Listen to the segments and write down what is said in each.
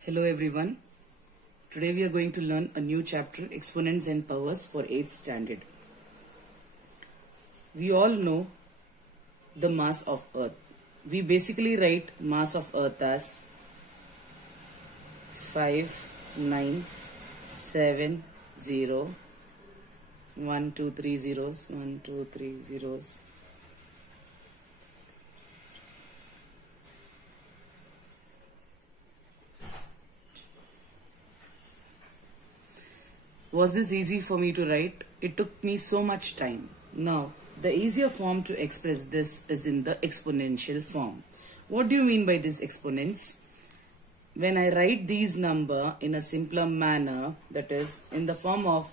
Hello everyone. Today we are going to learn a new chapter, Exponents and Powers for 8th standard. We all know the mass of Earth. We basically write mass of Earth as 5970 1 2 3 zeros 1 2 3 zeros. Was this easy for me to write? It took me so much time. Now, the easier form to express this is in the exponential form. What do you mean by this exponents? When I write these number in a simpler manner, that is in the form of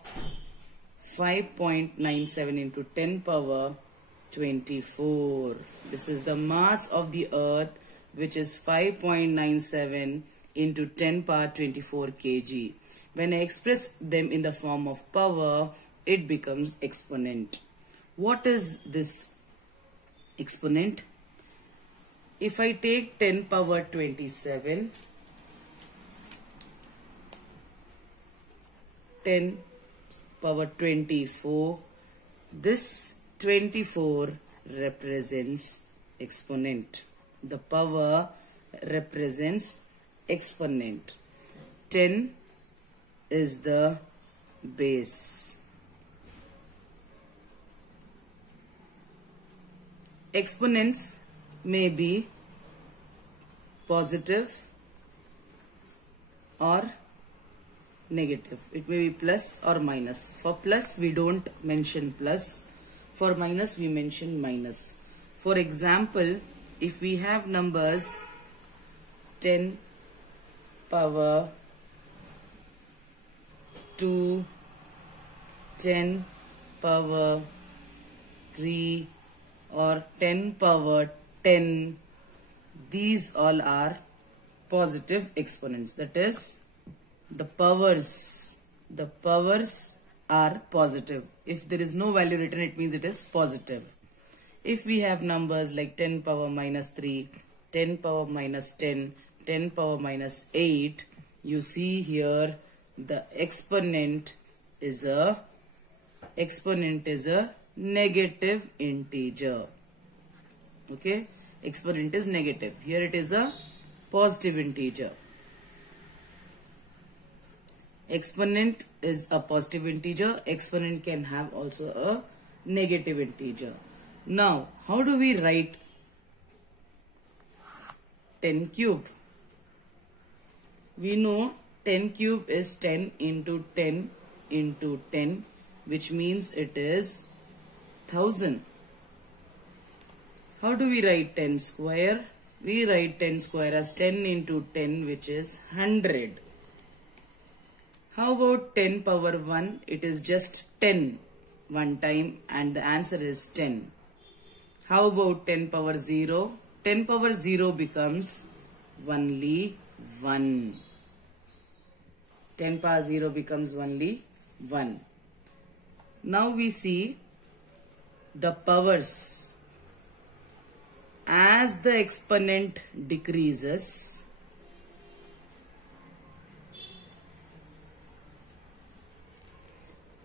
5.97 into 10 power 24. This is the mass of the earth, which is 5.97 into 10 power 24 kg. When I express them in the form of power, it becomes exponent. What is this exponent? If I take 10 power 27, 10 power 24, this 24 represents exponent. The power represents exponent. 10 is the base. Exponents may be positive or negative. It may be plus or minus. For plus we don't mention plus. For minus we mention minus. For example, if we have numbers 10 power 2, 10 power 3 or 10 power 10, these all are positive exponents. That is, the powers are positive. If there is no value written, it means it is positive. If we have numbers like 10 power minus 3, 10 power minus 10, 10 power minus 8, you see here the exponent is a negative integer. Okay, exponent is negative. Here it is a positive integer. Exponent is a positive integer. Exponent can have also a negative integer. Now, how do we write 10 cube? We know 10 cube is 10 into 10 into 10, which means it is 1000. How do we write 10 square? We write 10 square as 10 into 10, which is 100. How about 10 power 1? It is just 10 one time and the answer is 10. How about 10 power 0? 10 power 0 becomes only 1. 10 power 0 becomes only 1. Now we see the powers. As the exponent decreases,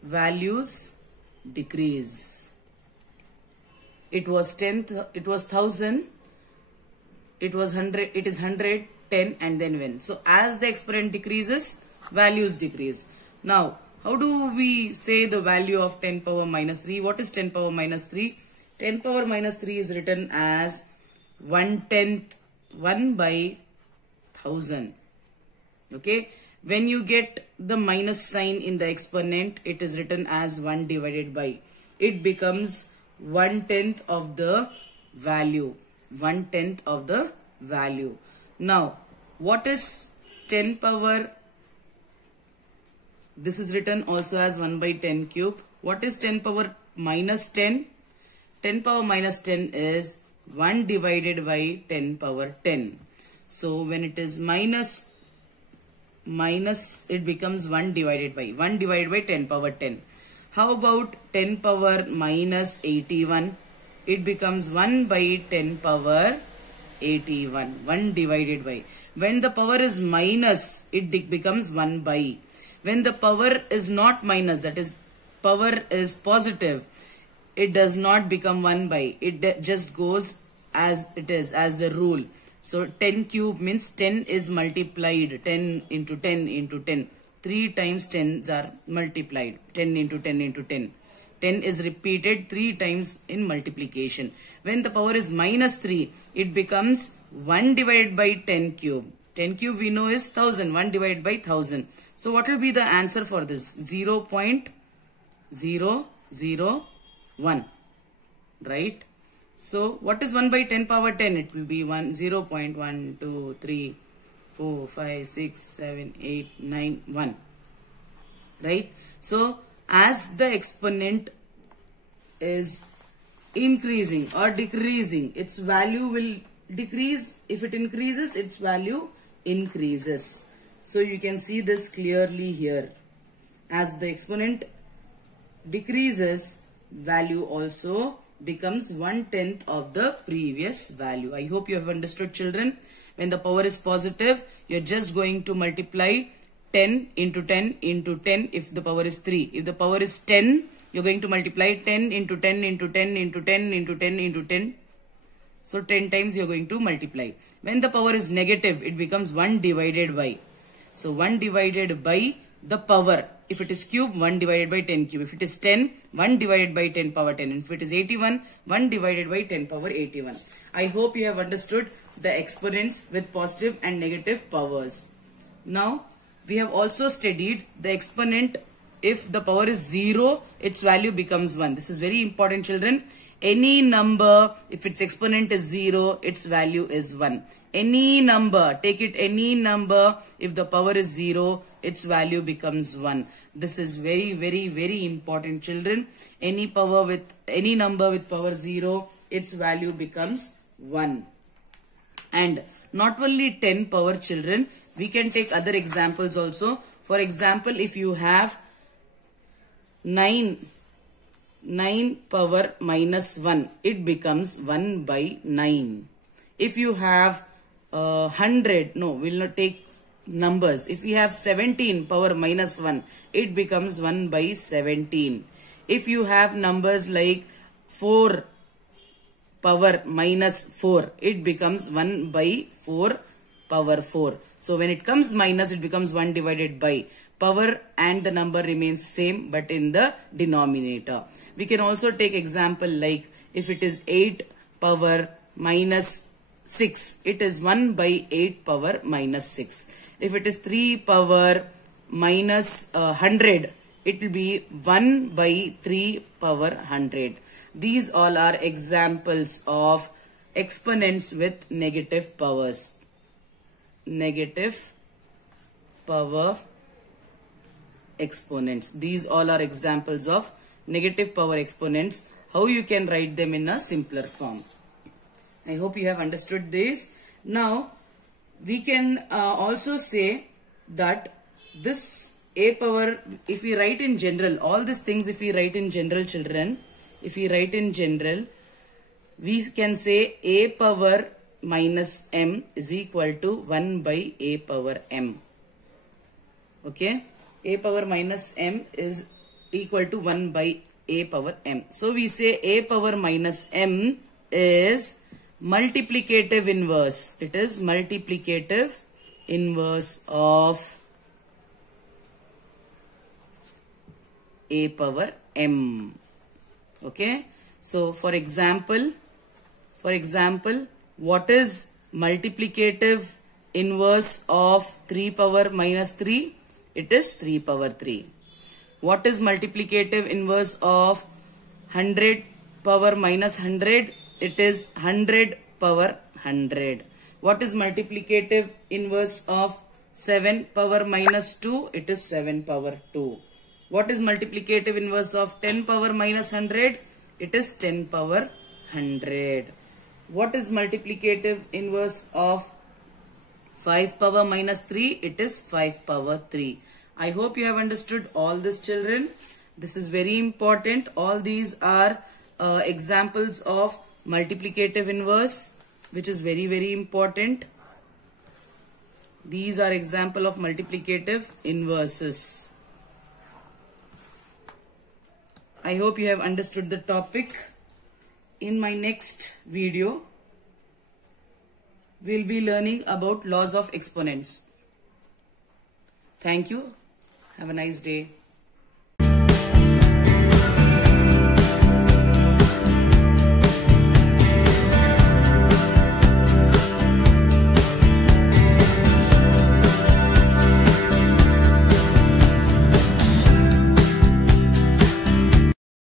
values decrease. It was 10, it was 1000, it was 100, it is 100, 10 and then 1. So as the exponent decreases, values decrease. Now, how do we say the value of 10 power minus 3? What is 10 power minus 3? 10 power minus 3 is written as 1/10, 1 by 1000. Okay. When you get the minus sign in the exponent, it is written as 1 divided by. It becomes 1/10 of the value. 1/10 of the value. Now, what is 10 power? This is written also as 1 by 10 cube. What is 10 power minus 10? 10 power minus 10 is 1 divided by 10 power 10. So when it is minus, it becomes 1 divided by 10 power 10. How about 10 power minus 81? It becomes 1 by 10 power 81. 1 divided by. When the power is minus, it becomes 1 by. When the power is not minus, that is power is positive, it does not become 1 by. It just goes as it is, as the rule. So 10 cube means 10 is multiplied. 10 into 10 into 10. 3 times 10s are multiplied. 10 into 10 into 10. 10 is repeated 3 times in multiplication. When the power is minus 3, it becomes 1 divided by 10 cube. 10 cube we know is 1000. 1 divided by 1000. So what will be the answer for this? 0.001. Right? So what is 1 by 10 power 10? It will be 0.1, 2, 3, 4, 5, 6, 7, 8, 9, 1. Right? So as the exponent is increasing or decreasing, its value will decrease. If it increases, its value increases. So you can see this clearly here. As the exponent decreases, value also becomes 1/10 of the previous value. I hope you have understood, children. When the power is positive, you're just going to multiply 10 into 10 into 10 if the power is 3. If the power is 10, you're going to multiply 10 into 10 into 10 into 10 into 10 into 10. So 10 times you're going to multiply. When the power is negative, it becomes 1 divided by. So 1 divided by the power. If it is cube, 1 divided by 10 cube. If it is 10, 1 divided by 10 power 10. And if it is 81, 1 divided by 10 power 81. I hope you have understood the exponents with positive and negative powers. Now, we have also studied the exponent. If the power is 0, its value becomes 1. This is very important, children. Any number, if its exponent is 0, its value is 1. Any number, take it any number, if the power is 0, its value becomes 1. This is very, very, very important, children. Any number with power 0, its value becomes 1. And not only 10 power, children, we can take other examples also. For example, if you have 9 power minus 1, it becomes 1 by 9. If you have 100, no, we'll not take numbers. If we have 17 power minus 1, it becomes 1 by 17. If you have numbers like 4 power minus 4, it becomes 1 by 4 power 4. So when it comes minus, it becomes 1 divided by. Power and the number remains same, but in the denominator. We can also take example like if it is 8 power minus 6, it is 1 by 8 power minus 6. If it is 3 power minus 100, it will be 1 by 3 power 100. These all are examples of exponents with negative powers. Negative power exponents. These all are examples of negative power exponents. How you can write them in a simpler form. I hope you have understood this. Now, we can also say that this a power, if we write in general, all these things if we write in general, children, if we write in general, we can say a power minus m is equal to 1 by a power m. Okay? A power minus m is equal to 1 by a power m. So we say a power minus m is multiplicative inverse. It is multiplicative inverse of a power m. Okay. So for example, what is multiplicative inverse of 3 power minus 3? It is 3 power 3. What is multiplicative inverse of 100 power minus 100? It is 100 power 100. What is multiplicative inverse of 7 power minus 2? It is 7 power 2. What is multiplicative inverse of 10 power minus 100? It is 10 power 100. What is multiplicative inverse of 5 power minus 3? It is 5 power 3. I hope you have understood all this, children. This is very important. All these are examples of multiplicative inverse. which is very, very important. These are example of multiplicative inverses. I hope you have understood the topic. In my next video, we'll be learning about laws of exponents. Thank you. Have a nice day.